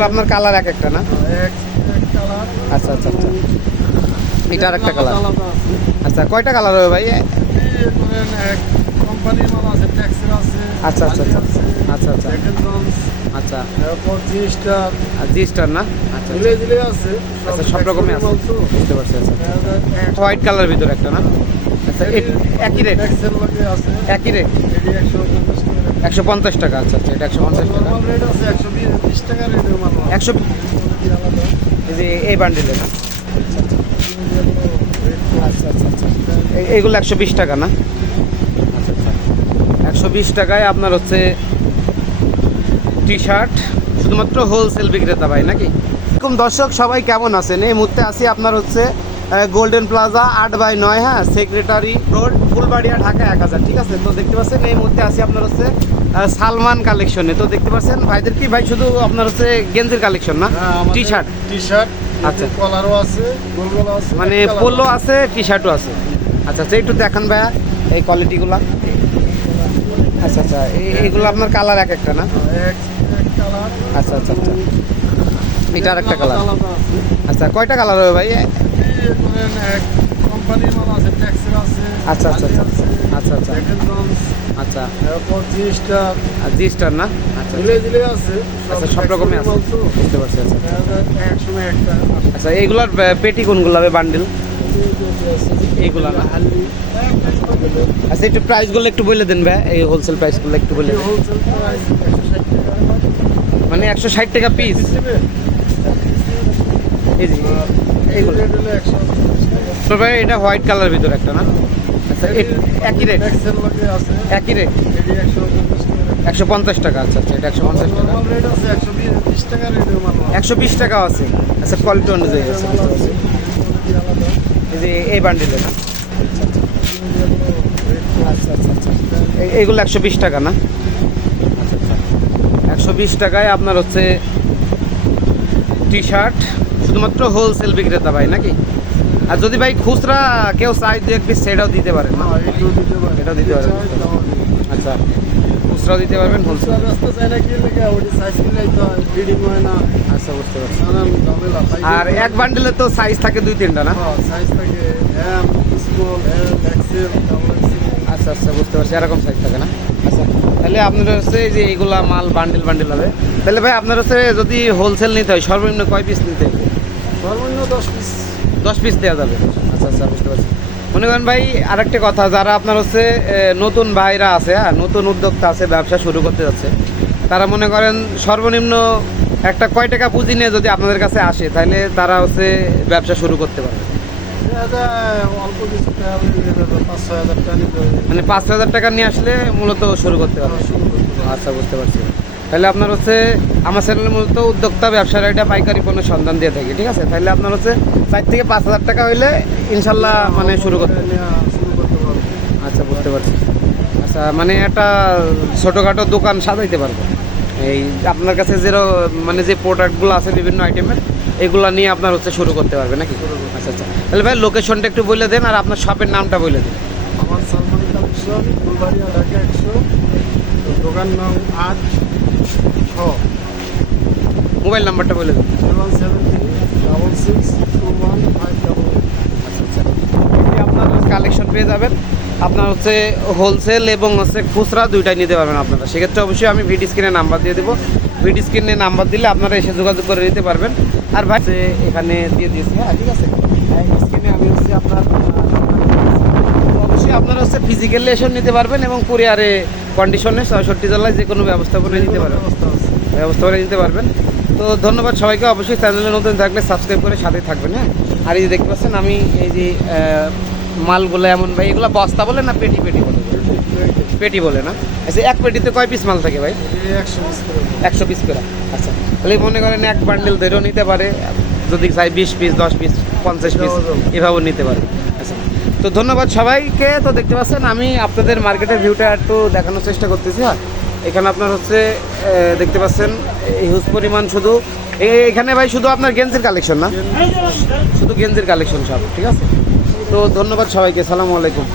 এগুলো আপনার কালার এক একটা না? আচ্ছা আচ্ছা আচ্ছা। এটা আর একটা কালার আচ্ছা কয়টা কালার হবে ভাই? আচ্ছা, আচ্ছা, আচ্ছা। আচ্ছা, আচ্ছা। আচ্ছা। না? আচ্ছা আছে আচ্ছা সব রকমই আছে। বুঝতে পারছি আচ্ছা হোয়াইট কালার ভিতর একটা না? আচ্ছা একই রেট একই রেট একশো পঞ্চাশ টাকা আচ্ছা আচ্ছা এটা একশো পঞ্চাশ টাকা। একশো এই যে এই বান্ডিলে না? আচ্ছা আচ্ছা আচ্ছা। এইগুলো একশো বিশ টাকা না? আচ্ছা আচ্ছা। একশো বিশ টাকায় আপনার হচ্ছে টি শার্ট শুধুমাত্র হোলসেল বিক্রেতা ভাই নাকি? এরকম দর্শক সবাই কেমন আছেন? এই মুহূর্তে আছি আপনার হচ্ছে গোল্ডেন প্লাজা আট বাই নয় হ্যাঁ? সেক্রেটারি রোড ফুলবাড়িয়া ঢাকা এক হাজার ঠিক আছে? তো দেখতে পাচ্ছেন এই মুহূর্তে আছি আপনার হচ্ছে সালমান কালেকশনে তো দেখতে পাচ্ছেন ভাইদের কি? ভাই শুধু আপনার হচ্ছে গেঞ্জির কালেকশন না? টি শার্ট টি শার্ট আচ্ছা। কলারও আছে গোল গোল আছে মানে পোলো আছে। আছে টি শার্টও আছে। আচ্ছা আচ্ছা একটু দেখান ভাইয়া এই কোয়ালিটিগুলো আচ্ছা আচ্ছা এই- এইগুলো আপনার কালার এক একটা না? কালার আচ্ছা আচ্ছা আচ্ছা। এটা আর একটা কালার আচ্ছা কয়টা কালার হবে ভাই? কোম্পানির আছে ট্যাক্সের আছে আচ্ছা আচ্ছা আচ্ছা আচ্ছা। আচ্ছা। আচ্ছা স্টার না? আচ্ছা আছে আচ্ছা সব আছে। তো। বুঝতে পারছি আচ্ছা একটা আচ্ছা এইগুলার পেটি কোনগুলো হবে, বান্ডিল? এইগুলা না। আচ্ছা একটু প্রাইসগুলো একটু বলে দেন ভাই। এই হোলসেল প্রাইসগুলো একটু বলে দেন। মানে একশো ষাট টাকা পিস? এইগুলো ভাই, এটা হোয়াইট কালার ভিতর একটা না? আচ্ছা একই রেট একই রেট একশো পঞ্চাশ টাকা আচ্ছা আচ্ছা এটা একশো পঞ্চাশ টাকা। একশো বিশ টাকা আছে। আচ্ছা কোয়ালিটি অনুযায়ী আছে যে এই বান্ডিলে না? এই- এইগুলো একশো বিশ টাকা না? একশো বিশ টাকায় আপনার হচ্ছে টি শার্ট শুধুমাত্র হোলসেল বিক্রেতা ভাই নাকি? আর যদি ভাই খুচরা কেউ চাই দু এক পিস সেটাও দিতে পারেন না? হ্যাঁ, এটাও দিতে পারে। পারে। আচ্ছা। খুচরাও দিতে পারবেন হোলসেল খুচরা ব্যস্ত চাই না কি? লেগে ওটি সাইজ মিলাই তো ফিডিং হয় না। আচ্ছা বুঝতে পারছি। আর এক বান্ডেলে তো সাইজ থাকে দুই তিনটা না? সাইজ থাকে M small L XL double আচ্ছা আচ্ছা বুঝতে পারছি। এরকম সাইজ থাকে না? আচ্ছা তাহলে আপনার হচ্ছে যে এইগুলা মাল বান্ডেল বান্ডেল হবে। তাহলে ভাই আপনার হচ্ছে যদি হোলসেল নিতে হয় সর্বনিম্ন কয় পিস নিতে হবে? সর্বনিম্ন দশ পিস দশ পিস দেওয়া যাবে। আচ্ছা আচ্ছা বুঝতে পারছি। মনে করেন ভাই আরেকটা কথা যারা আপনার হচ্ছে নতুন ভাইরা আছে হ্যাঁ নতুন উদ্যোক্তা আছে ব্যবসা শুরু করতে যাচ্ছে তারা মনে করেন সর্বনিম্ন একটা কয় টাকা পুঁজি নিয়ে যদি আপনাদের কাছে আসে তাহলে তারা হচ্ছে ব্যবসা শুরু করতে পারবে। নিতে মানে পাঁচ হাজার টাকা নিয়ে আসলে মূলত শুরু করতে পারবে। শুরু করতে আচ্ছা বুঝতে পারছি। তাহলে আপনার হচ্ছে আমার চ্যানেলে মূলত উদ্যোক্তা ব্যবসার এটা পাইকারি পণ্য সন্ধান দিয়ে থাকি ঠিক আছে? তাহলে আপনার হচ্ছে চার থেকে পাঁচ হাজার টাকা হইলে ইনশাল্লাহ মানে শুরু করতে নেওয়া শুরু করতে পারবে আচ্ছা বুঝতে পারছি। আচ্ছা মানে একটা ছোটোখাটো দোকান সাজাইতে পারব। এই আপনার কাছে যে মানে যে প্রোডাক্টগুলো আছে বিভিন্ন আইটেমের এগুলো নিয়ে আপনার হচ্ছে শুরু করতে পারবে নাকি? আচ্ছা আচ্ছা। তাহলে ভাই লোকেশনটা একটু বলে দেন আর আপনার শপের নামটা বলে দিন। আমার সালমান কালেকশন ফুলবাড়িয়া ঢাকা একশো। দোকান নাম আট মোবাইল নাম্বারটা বলে দিন seven seven three double six two one five double আপনার কালেকশন পেয়ে যাবেন। আপনার হচ্ছে হোলসেল এবং হচ্ছে খুচরা দুইটাই নিতে পারবেন আপনারা। সেক্ষেত্রে অবশ্যই আমি ভিডি স্ক্রিনে নাম্বার দিয়ে দেবো। ভিডি স্ক্রিনে নাম্বার দিলে আপনারা এসে যোগাযোগ করে নিতে পারবেন। আর ভাই এখানে দিয়ে দিয়েছি। হ্যাঁ ঠিক আছে। স্ক্রিনে আমি হচ্ছে আপনার অবশ্যই আপনারা হচ্ছে ফিজিক্যালি এসে নিতে পারবেন এবং কুরিয়ারে কন্ডিশনে ছয়ষট্টি জেলায় যে কোনো ব্যবস্থা করে নিতে পারবেন। ব্যবস্থা করে নিতে পারবেন। তো ধন্যবাদ সবাইকে। অবশ্যই চ্যানেলে নতুন থাকলে সাবস্ক্রাইব করে সাথে থাকবেন হ্যাঁ? আর এই যে দেখতে পাচ্ছেন আমি এই যে মালগুলো এমন ভাই এগুলো বস্তা বলে না পেটি পেটি বলে? পেটি বলে না? আচ্ছা এক পেটিতে কয় পিস মাল থাকে ভাই? একশো পিস করে। একশো পিস করে আচ্ছা তাহলে মনে করেন এক বান্ডেল ধরেও নিতে পারে যদি চাই বিশ পিস দশ পিস পঞ্চাশ পিস এভাবেও নিতে পারে। আচ্ছা তো ধন্যবাদ সবাইকে। তো দেখতে পাচ্ছেন আমি আপনাদের মার্কেটের ভিউটা একটু দেখানোর চেষ্টা করতেছি হ্যাঁ? এখানে আপনার হচ্ছে দেখতে পাচ্ছেন হিউজ পরিমাণ শুধু এখানে ভাই শুধু আপনার গেঞ্জির কালেকশন না? শুধু গেঞ্জির কালেকশন সব, ঠিক আছে? তো ধন্যবাদ সবাইকে, সালামু আলাইকুম।